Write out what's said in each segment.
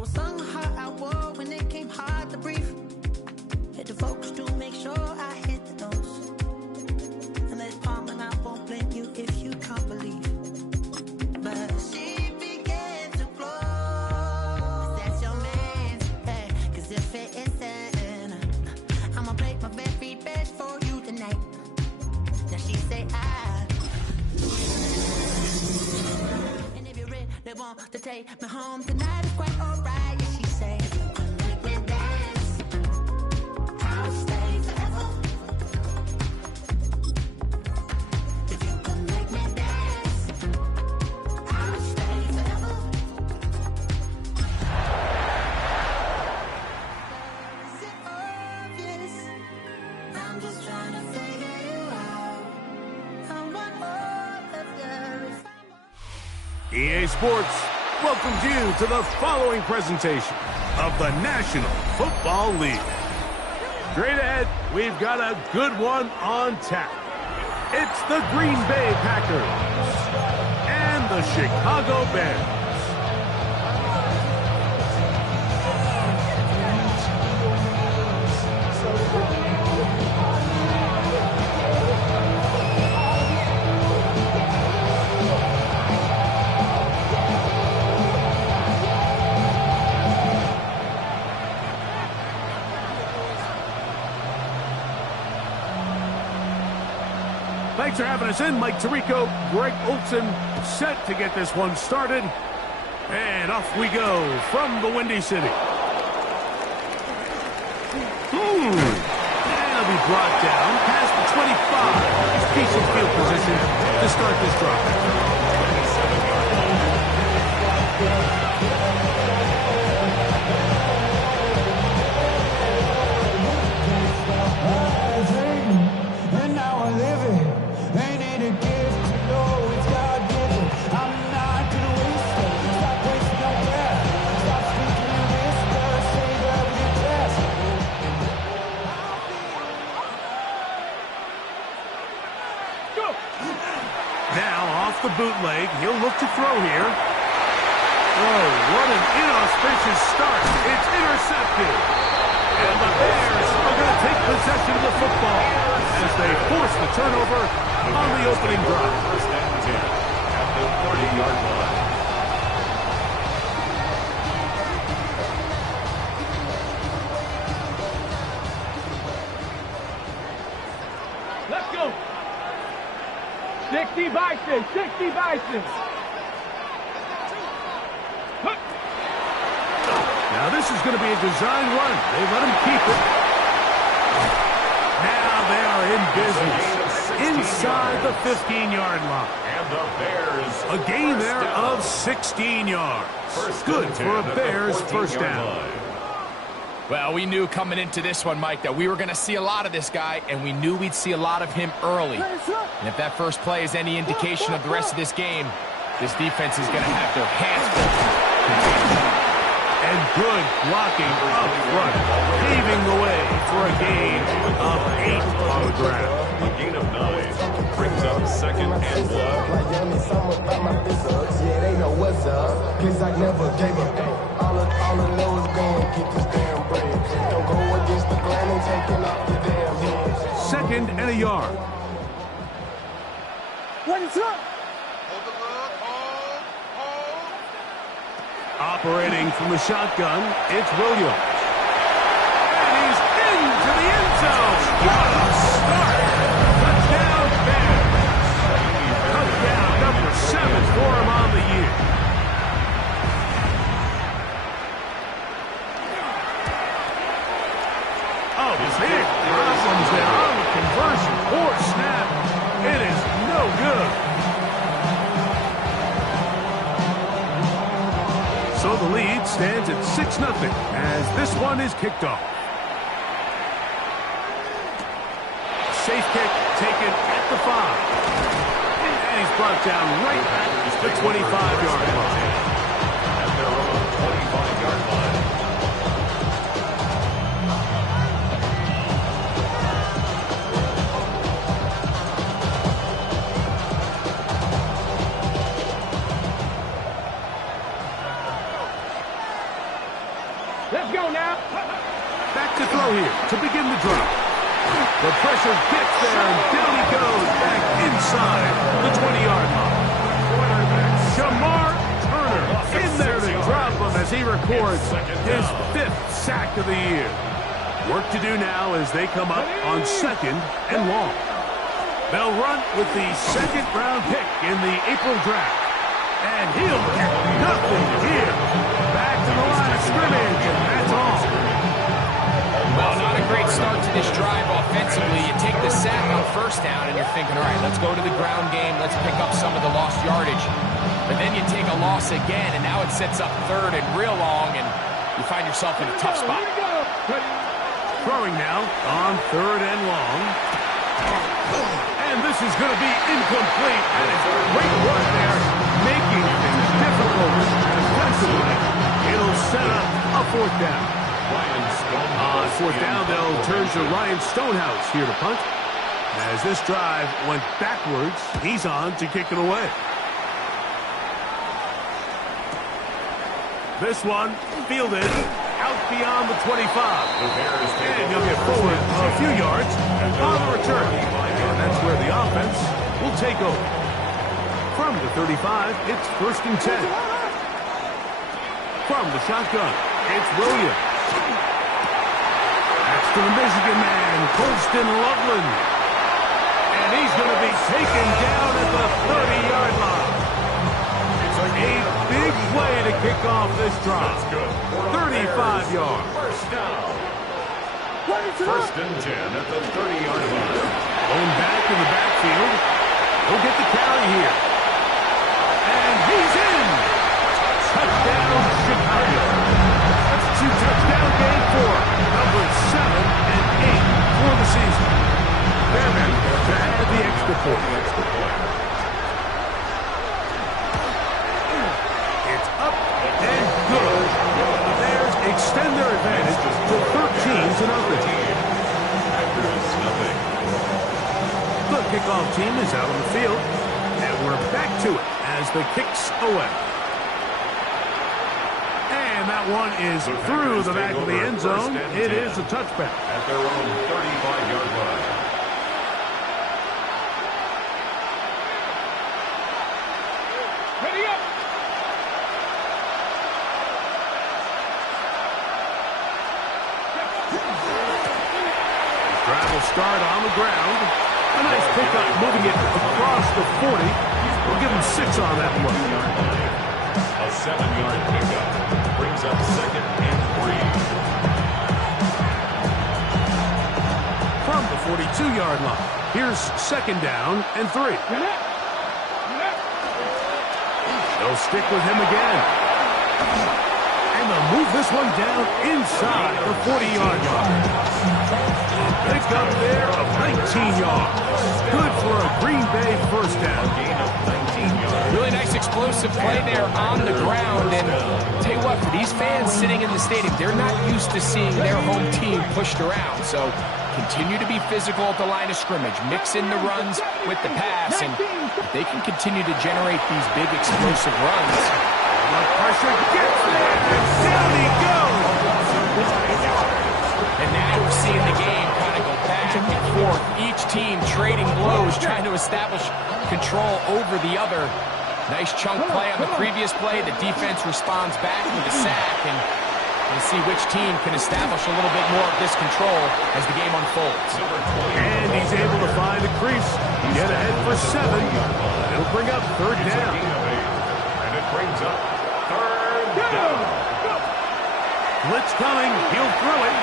So I sung how I wore when it came hard to breathe. Hit the focus to make sure I hit the notes. And let's palm and I won't blame you if you can't believe. But she began to flow. That's your man, hey, cause if it isn't, I'ma break my very best for you tonight. Now she say and if you're ready, they want to take me home tonight, it's quite alright. Yeah, she say, make me dance, I'll stay forever. If you can make me dance, I'll stay forever. Is it obvious? I'm just trying to figure you out. I want all of your if EA Sports welcomes you to the following presentation of the National Football League. Straight ahead, we've got a good one on tap. It's the Green Bay Packers and the Chicago Bears. Thanks for having us in. Mike Tirico, Greg Olson, set to get this one started. And off we go from the Windy City. And it'll be brought down past the 25. Decent field position to start this drive. And now I live it. Ain't it a gift to know it's God-given? I'm not gonna waste it. Stop wasting your breath. Stop speaking in whispers. Say that with your chest. Go! Now off the bootleg, he'll look to throw here. Oh, what an inauspicious start. It's intercepted. And the Bears are going to take possession of the football as they force the turnover on the opening drive. First and 10 at the 30-yard line. Let's go. 60 Bison, 60 Bison. Now this is going to be a design run. They let him keep it. Now they are in business inside the 15-yard line. And the Bears. A gain there of 16 yards. Good for a Bears first down. Well, we knew coming into this one, Mike, that we were going to see a lot of this guy, and we knew we'd see a lot of him early. And if that first play is any indication of the rest of this game, this defense is going to have their hands full. And good blocking up front, paving the way for a gain of 8 on the ground. A gain of 9 brings up second and 1. Yeah, they know what's up. Cause I never gave up. All I know is going get this damn bread. Don't go against the grain and taking off your damn head. Second and a yard. What is up? Operating from the shotgun, it's Williams. And he's into the end zone. What a start. Touchdown Bears. Touchdown number 7 for him on the year. Oh, big problems there on the conversion. Poor snap. It is no good. So the lead stands at 6-0 as this one is kicked off. Safe kick taken at the 5. And he's brought down right at the 25-yard line. At their own 25-yard line. here to begin the drive. The pressure gets there, and down he goes back inside the 20-yard line. Jamar Turner in there to drop him as he records his 5th sack of the year. Work to do now as they come up on 2nd and long. They'll run with the 2nd-round pick in the April draft. And he'll get nothing here. Back to the line of scrimmage, and that's all. Well, not a great start to this drive offensively. You take the sack on 1st down, and you're thinking, all right, let's go to the ground game. Let's pick up some of the lost yardage. But then you take a loss again, and now it sets up 3rd and real long, and you find yourself in a tough spot. Throwing now on 3rd and long. And this is going to be incomplete. And it's great work there, making things difficult defensively. It'll set up a 4th down. On 4th down, they'll turn to Ryan Stonehouse here to punt. As this drive went backwards, he's on to kick it away. This one fielded out beyond the 25. And he'll get forward a few yards on the return. And that's where the offense will take over. From the 35, it's 1st and 10. From the shotgun, it's Williams. That's to the Michigan man, Colston Loveland. And he's going to be taken down at the 30-yard line. A big play to kick off this drive. 35 yards. 1st and 10 at the 30-yard line. Going back in the backfield. He'll get the carry here. And he's in. Touchdown, Chicago. That's a 2-touchdown game for number 7 and 8 for the season. Bearman to add the extra point. And good. The Bears extend their advantage to 13-0. The kickoff team is out on the field, and we're back to it as the kicks away. And that one is through the back of the end zone. It is a touchback. At their own 35-yard line. Ready up. Drive will start on the ground. A nice pickup, moving it across the 40. We'll give him 6 on that one. A 7-yard pickup brings up 2nd and 3. From the 42-yard line, here's 2nd down and 3. They'll stick with him again. And they'll move this one down inside the 40-yard line. Pick up there of 19 yards. Good for a Green Bay 1st down. Gain of 19 yards. Really nice explosive play there on the ground. And tell you what, for these fans sitting in the stadium, they're not used to seeing their home team pushed around. So continue to be physical at the line of scrimmage. Mix in the runs with the pass. And if they can continue to generate these big explosive runs. The pressure gets there, and down he goes. And now we're seeing the game kind of go back and forth. Each team trading blows, trying to establish control over the other. Nice chunk play on the previous play. The defense responds back with a sack, and we'll see which team can establish a little bit more of this control as the game unfolds. And he's able to find the crease, get ahead for 7. It'll bring up 3rd down. And it brings up 3rd down. Blitz coming, he'll throw it.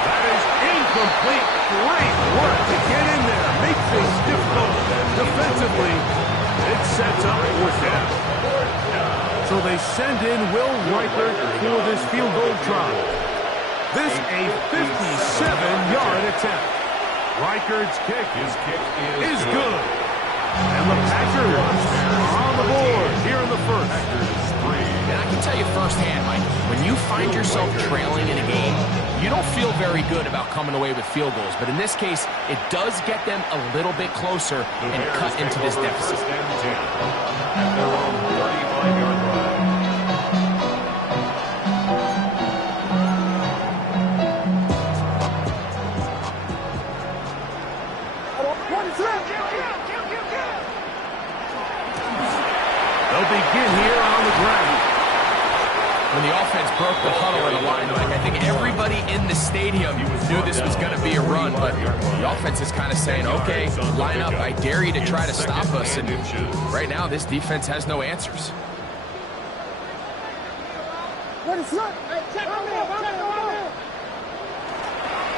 That is incomplete. Great work to get in there, make things difficult defensively. It sets up 4th down. So they send in Will Reichert for this field goal try. This a 57-yard attempt. Reichert's kick is good. And the Packers are on the board here in the 1st. And I can tell you firsthand, Mike, when you find yourself trailing in a game, you don't feel very good about coming away with field goals. But in this case, it does get them a little bit closer and cut into this deficit. At their own 35-yard line. begin here on the ground. When the offense broke the huddle in the line, Mike, I think everybody in the stadium knew this was going to be a run, but the offense is kind of saying, okay, line up, I dare you to try to stop us, and right now this defense has no answers.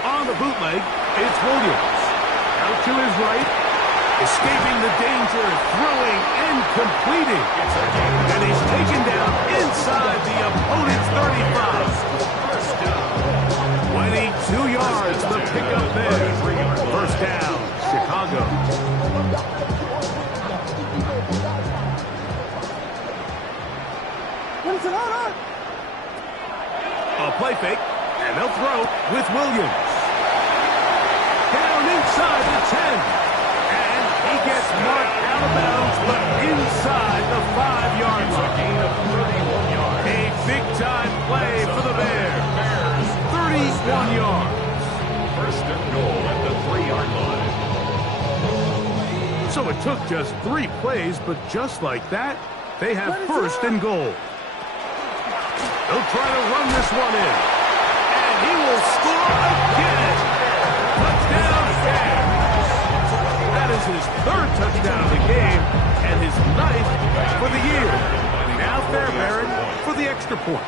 On the bootleg, it's Williams. Out to his right, escaping the danger, throwing and completing. And he's taken down inside the opponent's 35. 22 yards, the pickup there. First down, Chicago. A play fake, and they'll throw with Williams. Down inside the 10. And he gets marked out of bounds, but inside the 5-yard line. A big-time play for the Bears. 31 yards. First and goal at the 3-yard line. So it took just 3 plays, but just like that, they have first and goal. They'll try to run this one in. And he will score again. Touchdown, Bears. That is his 3rd touchdown of the game and his 9th for the year. Now Fairbairn for the extra point.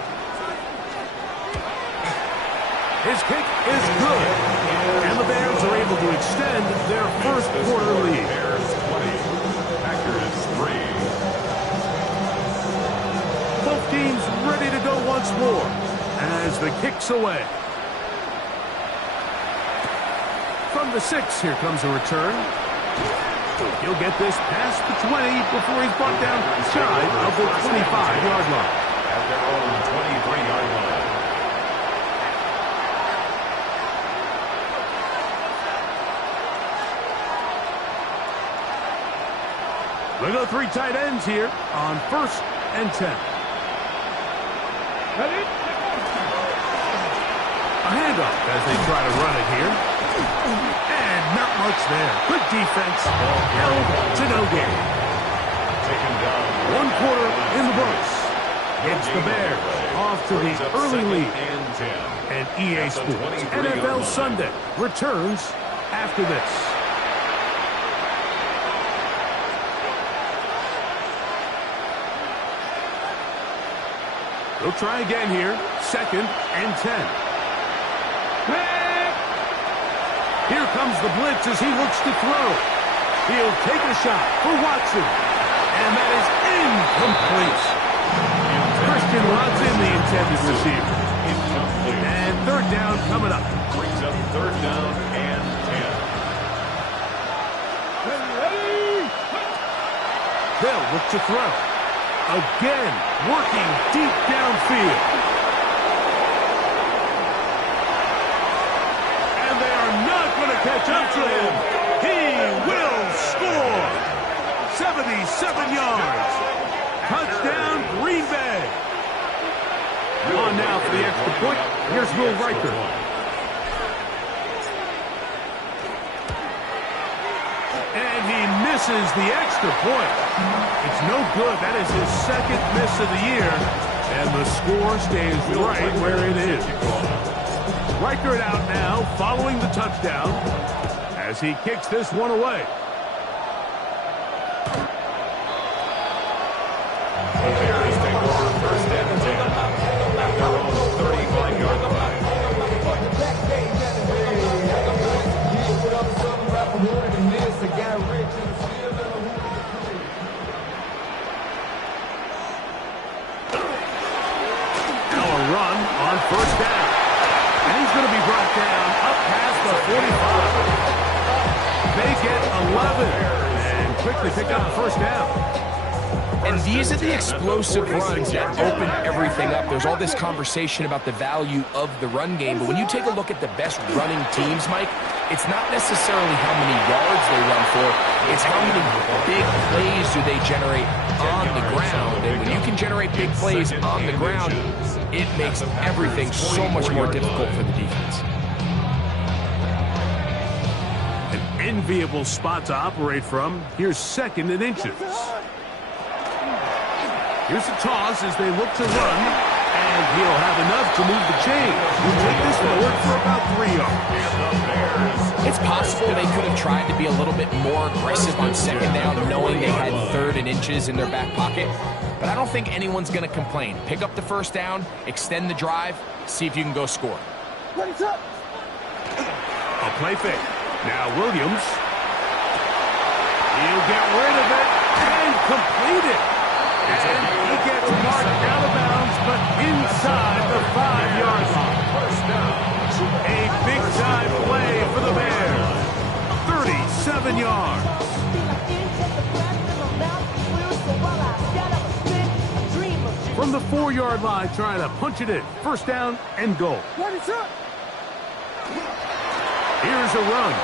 His kick is good. And the Bears are able to extend their first quarter lead. Bears 20, Packers 3. Both teams ready to go once more as the kick's away. From the 6, here comes a return. He'll get this past the 20 before he's brought down shy of the 25-yard line. At their own 23-yard line. They go 3 tight ends here on 1st and 10. A handoff as they try to run it here. And not much there. Good defense. Held to no gain. 1 quarter in the books. It's the Bears off to the early lead. And EA Sports NFL Sunday returns after this. They'll try again here. 2nd and 10. Here comes the blitz as he looks to throw. He'll take a shot for Watson. And that is incomplete. Christian runs in the intended receiver. And 3rd down coming up. Brings up 3rd down and 10. They'll look to throw. Again, working deep downfield. And they are not going to catch up to him. He will score. 77 yards. Touchdown, Green Bay. On now for the extra point. Here's Will Riker. And he misses the extra point. It's no good. That is his 2nd miss of the year. And the score stays right where it is. Riker it out now following the touchdown as he kicks this one away. The Bears take over 1st and 10. At their own 35-yard line. Now a run on 1st down. And he's going to be brought down up past the 45. They get 11 and quickly pick up 1st down. And these are the explosive runs that open everything up. There's all this conversation about the value of the run game, but when you take a look at the best running teams, Mike, it's not necessarily how many yards they run for, it's how many big plays do they generate on the ground. And when you can generate big plays on the ground, it makes everything so much more difficult for the defense. An enviable spot to operate from. Here's 2nd and inches. Here's the toss as they look to run, and he'll have enough to move the chains. He'll take this forward for about 3 yards. It's possible they could have tried to be a little bit more aggressive on second down, knowing they had 3rd and inches in their back pocket. But I don't think anyone's going to complain. Pick up the first down, extend the drive, see if you can go score. A play fake. Now Williams. He'll get rid of it and complete it. And he gets marked out of bounds, but inside the 5-yard line. A big-time play for the Bears. 37 yards. From the 4-yard line, trying to punch it in. First down and goal. Here's a run.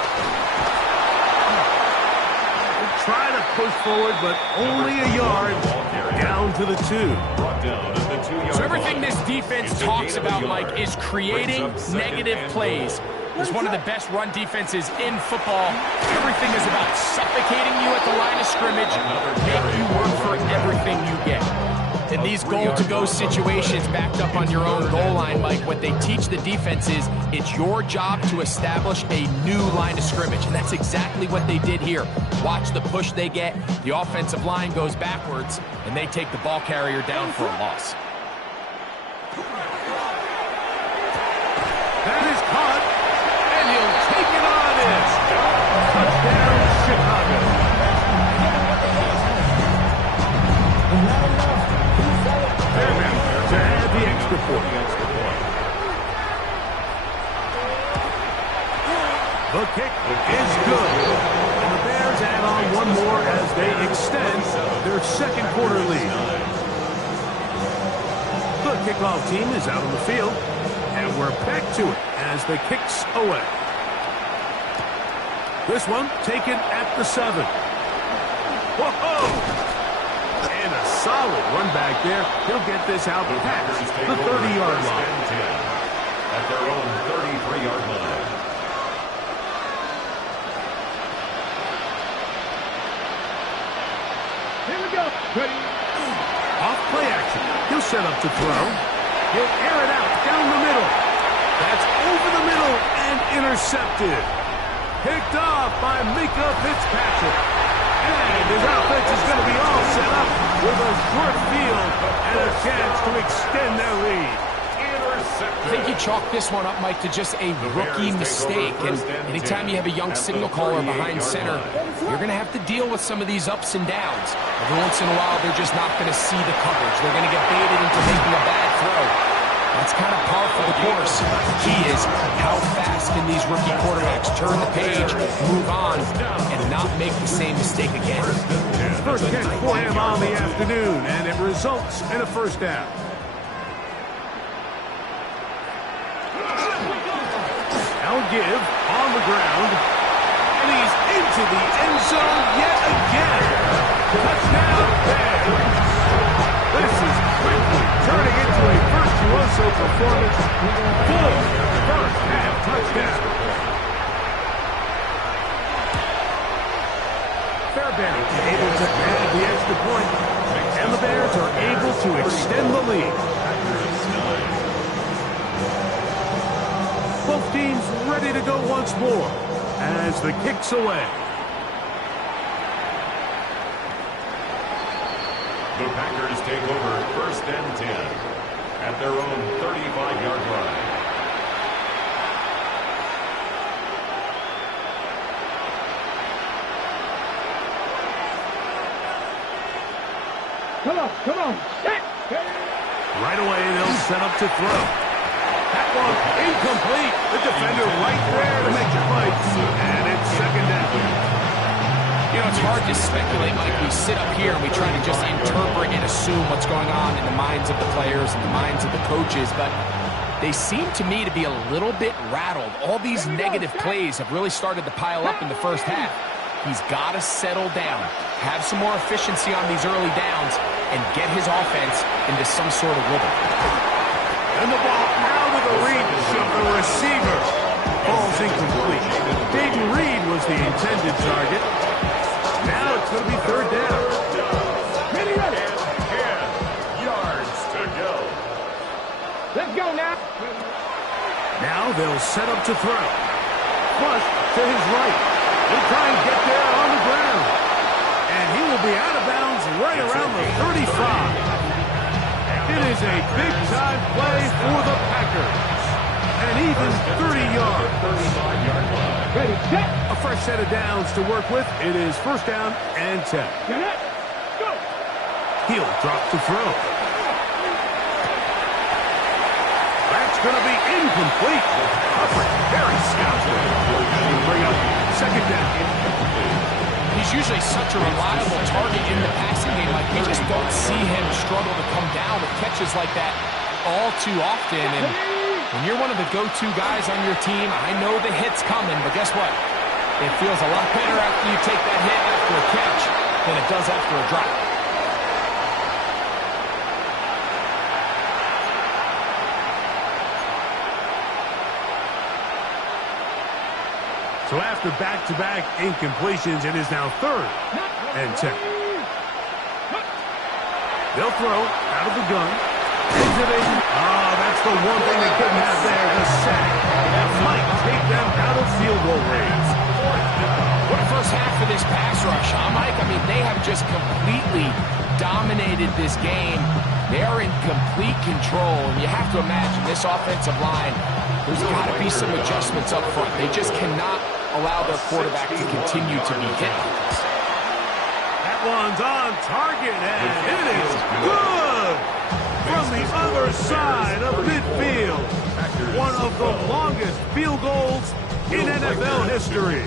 Try to push forward, but only a yard. Down to the 2. So everything this defense talks about, Mike, is creating negative plays. It's one of the best run defenses in football. Everything is about suffocating you at the line of scrimmage, make you work for everything you get. In these goal-to-go situations backed up on your own goal line, Mike, what they teach the defense is it's your job to establish a new line of scrimmage, and that's exactly what they did here. Watch the push they get. The offensive line goes backwards, and they take the ball carrier down for a loss. That is caught, and he'll take it on in. Touchdown, Chicago. To add the extra point. The kick is good. And the Bears add on one more as they extend their second quarter lead. The kickoff team is out on the field, and we're back to it as the kick's away. This one taken at the 7. Whoa! And a solid run back there. He'll get this out past the 30-yard line. At their own 33-yard line. Here we go. Ready. Off play action. He'll set up to throw. He'll air it out down the middle. That's over the middle and intercepted. Picked off by Mika Fitzpatrick. And his offense is going to be all set up with a short field and a chance to extend their lead. I think you chalk this one up, Mike, to just a rookie mistake. And anytime you have a young signal caller behind center, you're going to have to deal with some of these ups and downs. Every once in a while, they're just not going to see the coverage. They're going to get baited into making a bad throw. That's kind of par for the course. Key is how fast can these rookie quarterbacks turn the page, move on, and not make the same mistake again. First catch for him on the afternoon, and it results in a first down. Now give on the ground, and he's into the end zone yet again. Touchdown, Bears. This is quickly turning into a virtuoso performance. Full first half touchdown. Fairbairn able to add the extra point, and the Bears are able to extend the lead. Both teams ready to go once more as the kick's away. The Packers take over first and 10 at their own 35-yard line. Come on. Set. Right away, they'll set up to throw. That one incomplete. The defender right there to make the fight. And it's second down. You know, it's hard to speculate, Mike. We sit up here and we try to just interpret and assume what's going on in the minds of the players and the minds of the coaches, but they seem to me to be a little bit rattled. All these negative plays have really started to pile up in the first half. He's got to settle down, have some more efficiency on these early downs, and get his offense into some sort of rhythm. And the ball out of the reach of the receiver. Ball's incomplete. Dayton Reed was the intended target. Now it's going to be third down. Let's go now. Now they'll set up to throw. Flush to his right. He'll try and get there on the ground. And he will be out of bounds right around the 35. It is a big-time play for the Packers. And even 30 yards. Ready, set. A fresh set of downs to work with. It is first down and 10. Get it. Go. He'll drop to throw. That's going to be incomplete. Coverage very scouted. Bring up second down. He's usually such a reliable target in the passing game. Like, we just don't see him struggle to come down with catches like that all too often. And when you're one of the go-to guys on your team, I know the hit's coming, but guess what? It feels a lot better after you take that hit after a catch than it does after a drop. So after back-to-back incompletions, it is now third and 10. They'll throw out of the gun. Exiting. Oh, that's the one thing they couldn't have there, the sack. That might take them out of field goal range. What a first half for this pass rush, huh, Mike? I mean, they have just completely dominated this game. They are in complete control, and you have to imagine this offensive line, there's got to be some adjustments up front. They just cannot allow their quarterback to continue to be hit. That one's on target, and it is good from the other side of midfield. One of the longest field goals in NFL history.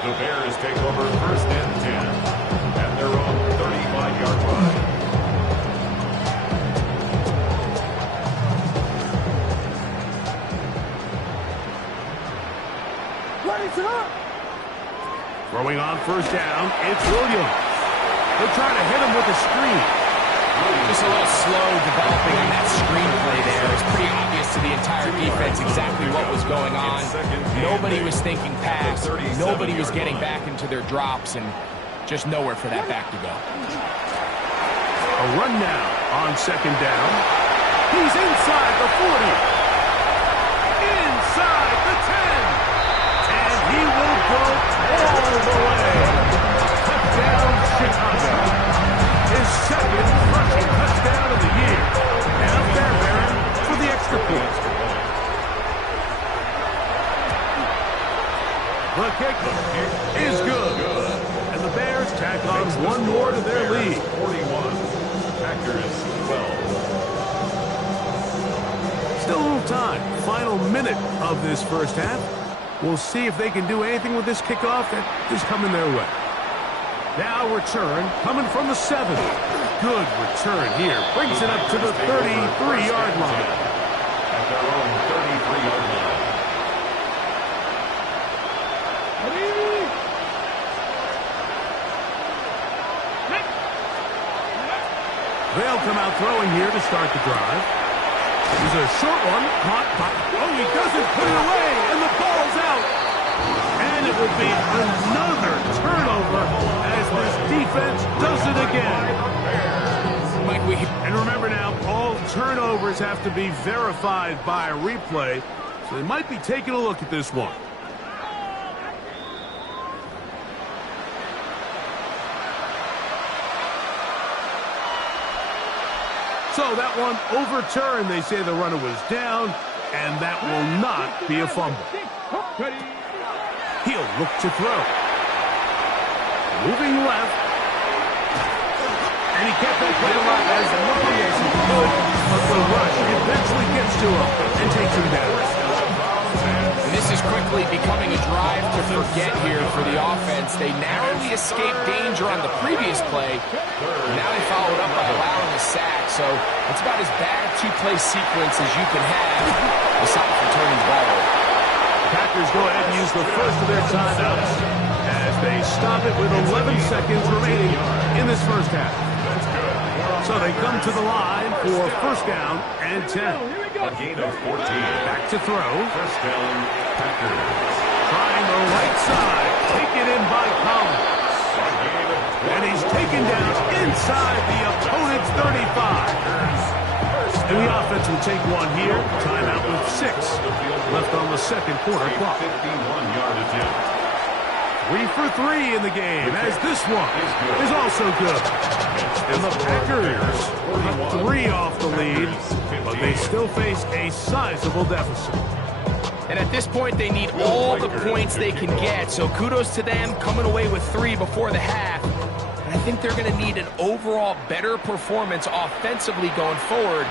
The Bears take over first and 10 at their own 35-yard line. Throwing on first down, it's Williams. They're trying to hit him with a screen. Just a little slow developing on that screenplay there. It's pretty obvious to the entire defense exactly what was going on. Nobody was thinking pass. Nobody was getting back into their drops, and just nowhere for that back to go. A run now on second down. He's inside the 40. Inside the 10. And he will go all the way. Touchdown, Chicago. His second rushing touchdown of the year. And a fair Baron for the extra point. The kick is good. And the Bears tack on one more to their lead. 41. Packers 12. Still a little time. Final minute of this first half. We'll see if they can do anything with this kickoff that is coming their way. Now return coming from the 7. Good return here. Brings it up to the 33-yard line. At their own 33-yard line. They'll come out throwing here to start the drive. Here's a short one. Caught by... Oh, he doesn't put it away, and the ball's out. And it will be another turnover as this defense does it again. And remember now, all turnovers have to be verified by a replay, so they might be taking a look at this one. So that one overturned. They say the runner was down, and that will not be a fumble. He'll look to throw. Moving left. And he kept that play alive as long as he could, but the rush eventually gets to him and takes him down. And this is quickly becoming a drive to forget here for the offense. They narrowly escaped danger on the previous play. Now they followed up by allowing a sack. So it's about as bad a two-play sequence as you can have aside from turning the ball over. Packers go ahead and use the first of their timeouts as they stop it with 11 seconds remaining in this first half. So they come to the line for first down and 10. A gain of 14. Back to throw. First down, Packers. Trying the right side. Taken in by Collins. A gain of And he's taken down inside the opponent's 35. And the offense will take one here. Timeout with 6 left on the second quarter clock. 51-yard attempt. 3 for 3 in the game, as this one is also good. And the Packers cut 3 off the lead, but they still face a sizable deficit. And at this point, they need all the points they can get. So kudos to them coming away with 3 before the half. And I think they're going to need an overall better performance offensively going forward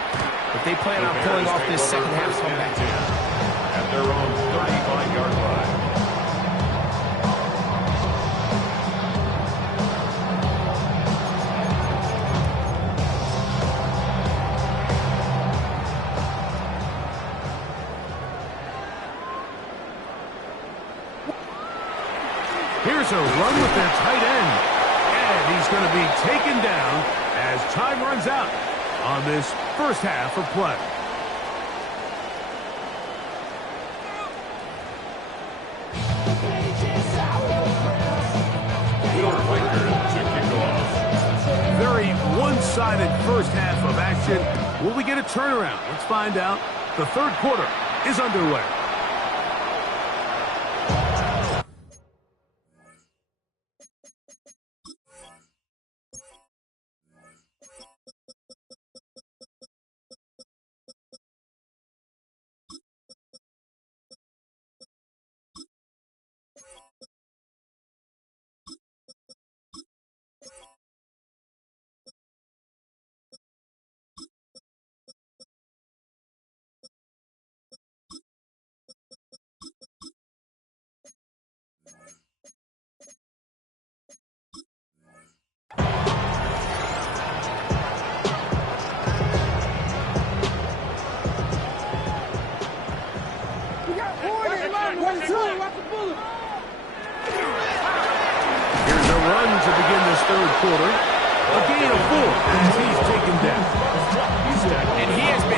if they plan on pulling off this second half comeback. At their own 35-yard line. Here's a run with their tight end. And he's going to be taken down as time runs out on this first half of play. Very one-sided first half of action. Will we get a turnaround? Let's find out. The third quarter is underway. Here's a run to begin this third quarter. A gain of 4 as he's taken down. And he has been a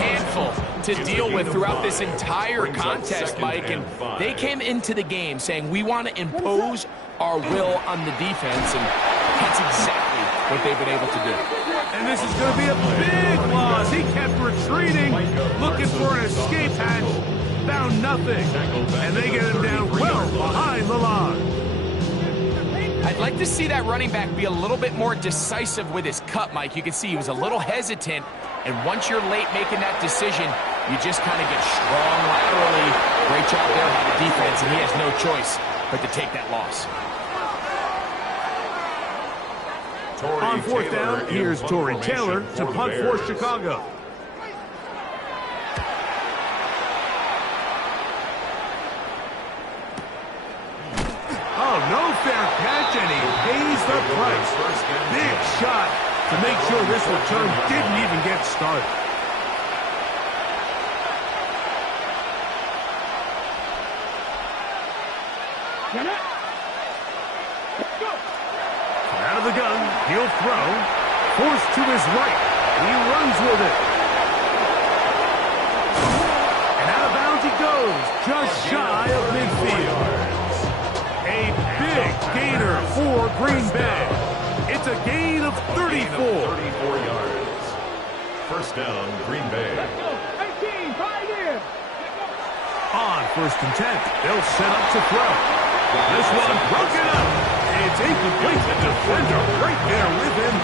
handful to deal with throughout this entire contest, Mike. And they came into the game saying, we want to impose our will on the defense. And that's exactly what they've been able to do. And this is going to be a big loss. He kept retreating, looking for an escape hatch. Found nothing. And they get him down well behind the line. I'd like to see that running back be a little bit more decisive with his cut, Mike. You can see he was a little hesitant, and once you're late making that decision, you just kind of get strong laterally. Great job there by the defense, and he has no choice but to take that loss. On fourth down, here's Torrey Taylor to punt for Chicago. Oh, no fair catch, and he pays the price. Big shot to make sure this return didn't even get started. Out of the gun, he'll throw. Forced to his right. He runs with it. And out of bounds he goes, just shy of midfield. A big gainer for Green Bay. It's a gain of 34. 34 yards. First down, Green Bay. On first and 10, they'll set up to throw. This one broken up. It's incomplete. The defender right there with him.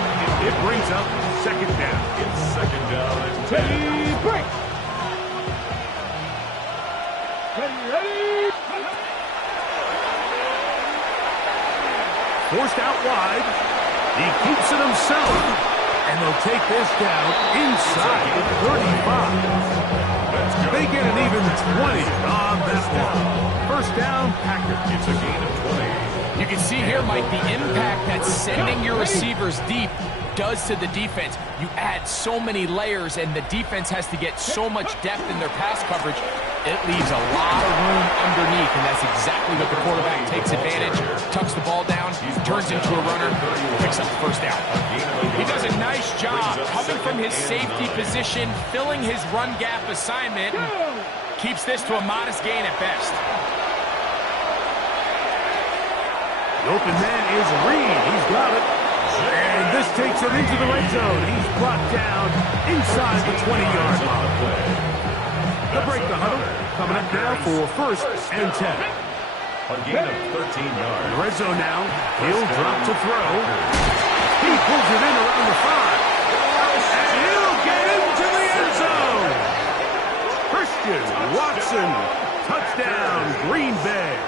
It brings up second down. It's second down and 10. Break. Ready. Forced out wide. He keeps it himself. And they'll take this down inside the 35. They get an even 20 on that one. First down, Packers. It's a gain of 20. You can see here, Mike, the impact that sending your receivers deep does to the defense. You add so many layers, and the defense has to get so much depth in their pass coverage. It leaves a lot of room underneath, and that's exactly what the quarterback takes advantage. Tucks the ball down, turns into a runner, picks up the first down. He does a nice job coming from his safety position, filling his run gap assignment, and keeps this to a modest gain at best. The open man is Reed. He's got it. And this takes him into the red zone. He's brought down inside the 20-yard line. They'll break the huddle. Coming up now for first and 10. A gain of 13 yards. Red zone now. He'll drop to throw. He pulls it in around the 5. And he'll get into the end zone. Christian Watson. Touchdown, Green Bay.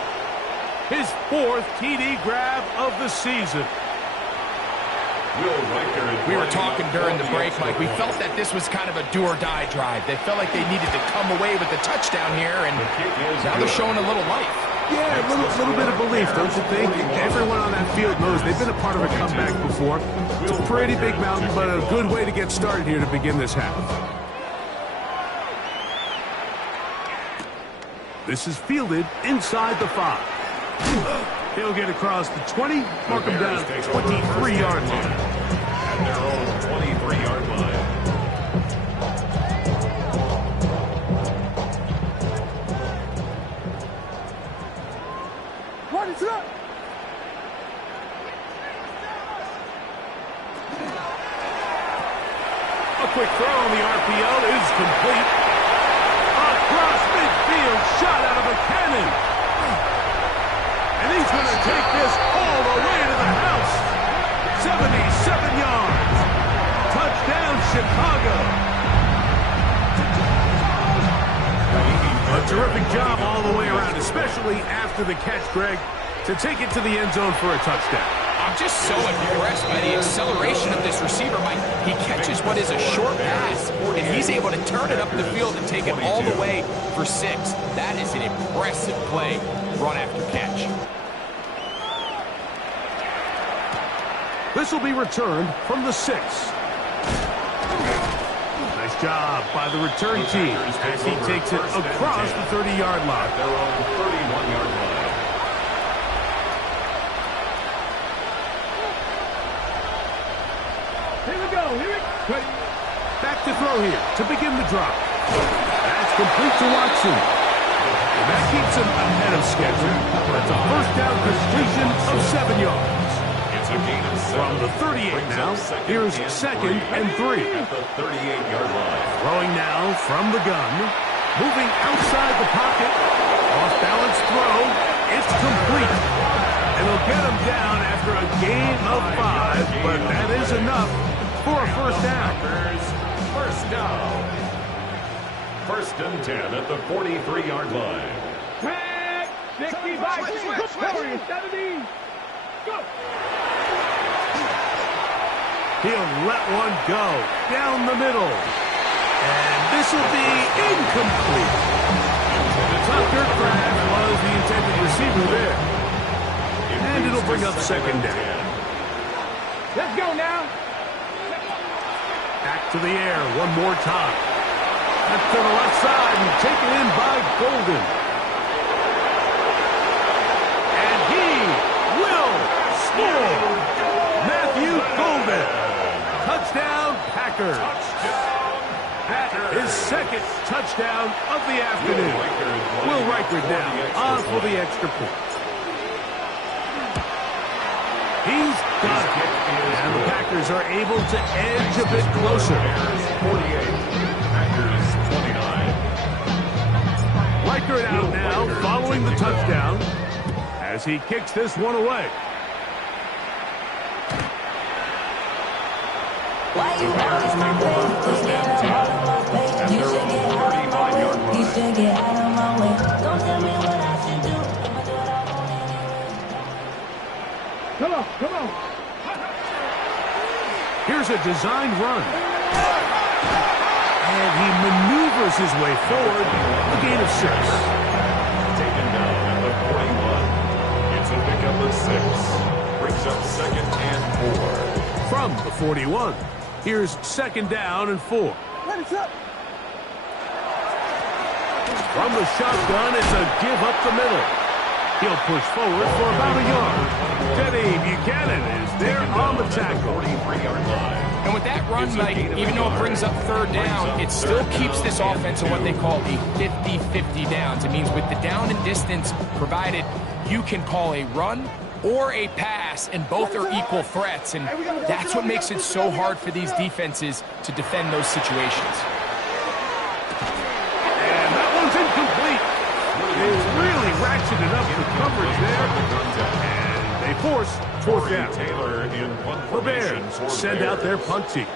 His 4th TD grab of the season. We were talking during the break, Mike. We felt that this was kind of a do-or-die drive. They felt like they needed to come away with the touchdown here, and now they're showing a little life. Yeah, a little bit of belief, don't you think? Everyone on that field knows they've been a part of a comeback before. It's a pretty big mountain, but a good way to get started here to begin this half. This is fielded inside the 5. He'll get across the 20, mark him down at the 23-yard line. At their own 23-yard line. What is up? A quick throw on the RPO is complete. Across midfield, shot out of a cannon. And he's going to take this all the way to the house. 77 yards. Touchdown, Chicago. A terrific job all the way around, especially after the catch, Greg, to take it to the end zone for a touchdown. I'm just so impressed by the acceleration of this receiver, Mike. He catches what is a short pass, and he's able to turn it up the field and take it all the way for 6. That is an impressive play, run after catch. This will be returned from the 6. Nice job by the return team as he takes it across the 30-yard line. Their own 31-yard line. Here we go. Back to throw here to begin the drop. That's complete to Watson. And that keeps him ahead of schedule. That's a first down completion of 7 yards. It's a gain of 7. From the 38 now, here's second and 3. At the 38-yard line. Throwing now from the gun. Moving outside the pocket. Off-balance throw. It's complete. And he'll get him down after a gain of 5, but that is enough for a first down. First down. First and 10 at the 43-yard line. Tag. 65. Victorious. 70. Go. He'll let one go down the middle. And this will be incomplete. The top dirt grab was the intended receiver there. And it'll bring up second down. Let's go now. Back to the air one more time. Up to the left side and taken in by Golden. And he will score. Matthew Golden. Touchdown, Packers. That is second touchdown of the afternoon. Will Riker down on for the extra point. He's got it. And the Packers are able to edge a bit closer. 48. Packers 29. Riker out now following the touchdown as he kicks this one away. Why you always my way? Just get out of my face. You should get out of my way. You should get out of my way. Don't tell me what I should do. I'ma do what I want anyway. Come on, come on. Here's a design run. And he maneuvers his way forward. A gain of 6. Taken down at the 41. It's a pick up of 6. Brings up second and 4. From the 41. Here's second down and 4. What is up? From the shotgun, it's a give up the middle. He'll push forward for about a yard. Teddy Buchanan is there on the tackle. 43-yard line. And with that run, Mike, even though it brings up third down, it still keeps this offense in what they call a 50-50 downs. It means with the down and distance provided, you can call a run or a pass, and both are equal threats, and that's what makes it so hard for these defenses to defend those situations. And that one's incomplete. They really ratcheted up the coverage there, and they force fourth down. The Bears send out their punt team.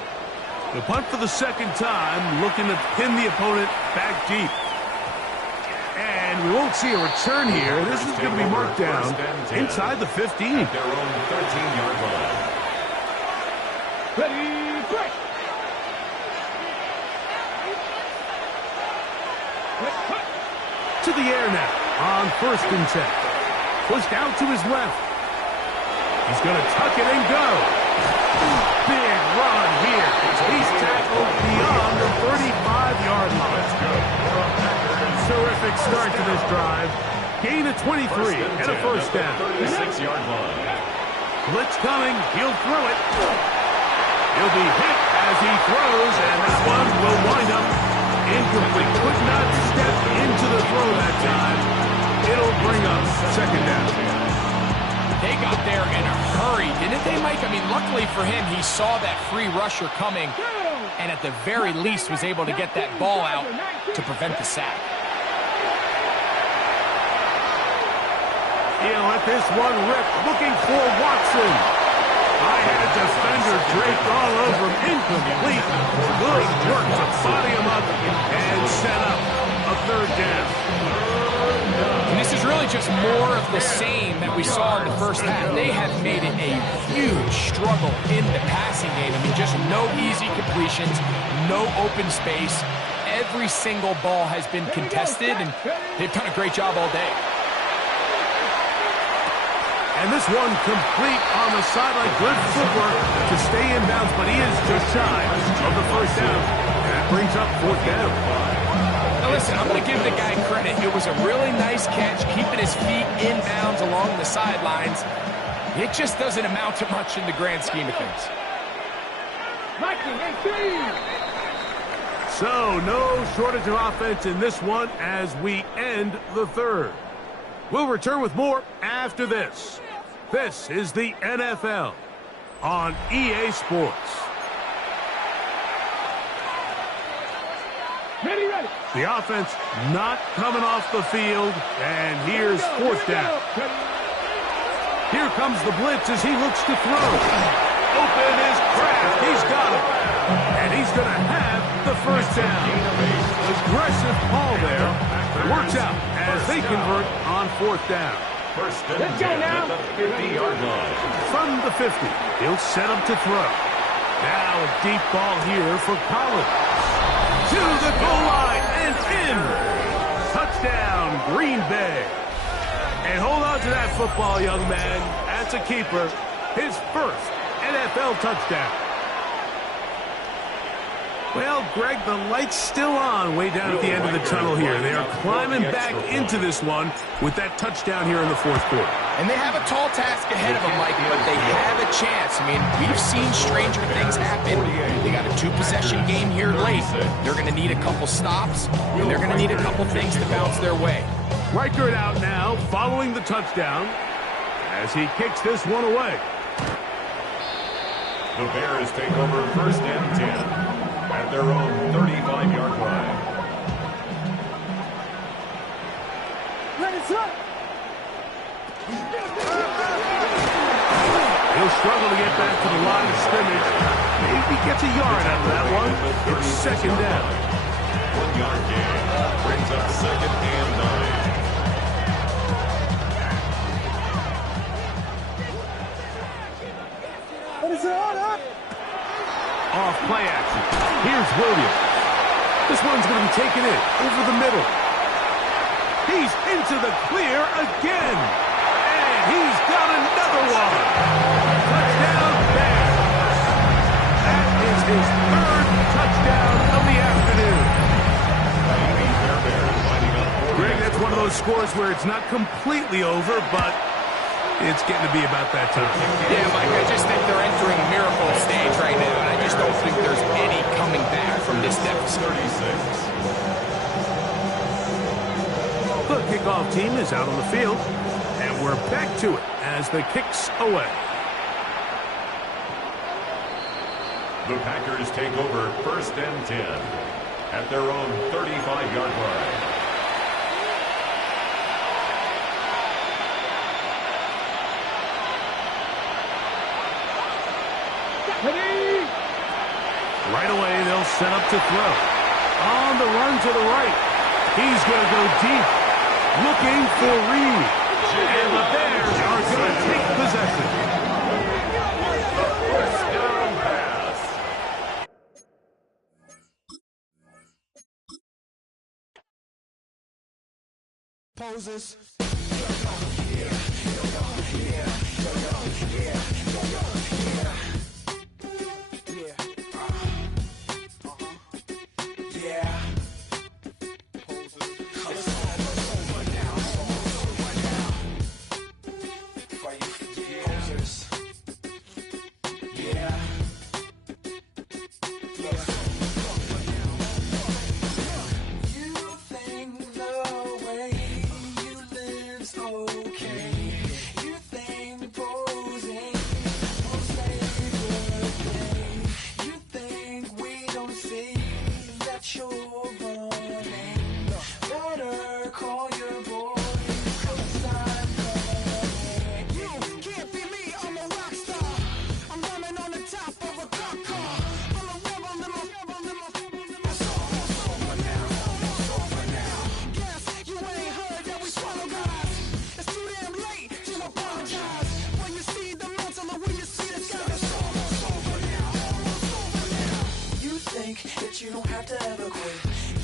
The punt for the second time, looking to pin the opponent back deep. And we won't see a return here. This is going to be marked down inside the 15. Their own 13-yard line. Ready, break. To the air now on 1st and 10. Pushed out to his left. He's going to tuck it and go. Big run here. He's tackled beyond the 35-yard line. Let's go. Terrific start to this drive. Gain of 23 and a first down. 36-yard line. Blitz coming. He'll throw it. He'll be hit as he throws, and that one will wind up incomplete. Could not step into the throw that time. It'll bring up second down. They got there in a hurry, didn't they, Mike? I mean, luckily for him, he saw that free rusher coming, and at the very least was able to get that ball out to prevent the sack. He'll let this one rip, looking for Watson. I had defender draped all over him, incomplete. Good work to body him up and set up a third down. And this is really just more of the same that we saw in the first half. They have made it a huge struggle in the passing game. I mean, just no easy completions, no open space. Every single ball has been contested, and they've done a great job all day. And this one complete on the sideline. Good footwork to stay in bounds, but he is just shy of the first down. And that brings up fourth down. Now listen, I'm going to give the guy credit. It was a really nice catch, keeping his feet in bounds along the sidelines. It just doesn't amount to much in the grand scheme of things. So, no shortage of offense in this one as we end the third. We'll return with more after this. This is the NFL on EA Sports. Ready, ready. The offense not coming off the field, and here's fourth down. Here comes the blitz as he looks to throw. Open is Kraft. He's got it. And he's going to have the first down. Aggressive call there. Works out as they convert on fourth down. First and Let's go 10 now. at the 50-yard line. From the 50, he'll set up to throw. Now a deep ball here for Collins. To the goal line and in. Touchdown, Green Bay. And hold on to that football, young man. That's a keeper. His first NFL touchdown. Well, Greg, the light's still on way down at the end of the tunnel here. They are climbing back into this one with that touchdown here in the fourth quarter. And they have a tall task ahead of them, Mike, but they have a chance. I mean, we've seen stranger things happen. They got a two-possession game here late. They're going to need a couple stops, and they're going to need a couple things to bounce their way. Reichert out now, following the touchdown, as he kicks this one away. The Bears take over first and 10 at their own 35-yard line. He'll struggle to get back to the line of scrimmage. Maybe gets a yard out of that one. It's second down. 1-yard gain brings up second and 9. Off play action. Here's Williams. This one's going to be taken in over the middle. He's into the clear again. And he's got another one. Touchdown Bears. That is his third touchdown of the afternoon. Greg, that's one of those scores where it's not completely over, but it's getting to be about that time. Yeah, Mike, I just think they're entering miracle stage right now, and I just don't think there's any coming back from this deficit. 36. The kickoff team is out on the field, And we're back to it as the kick's away. The Packers take over 1st and 10 at their own 35-yard line. Right away, they'll set up to throw. On the run to the right. He's going to go deep. Looking for Reed. And the Bears are going to take possession. First down pass. Poses.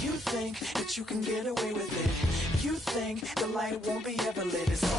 You think that you can get away with it. You think the light won't be ever lit. It's all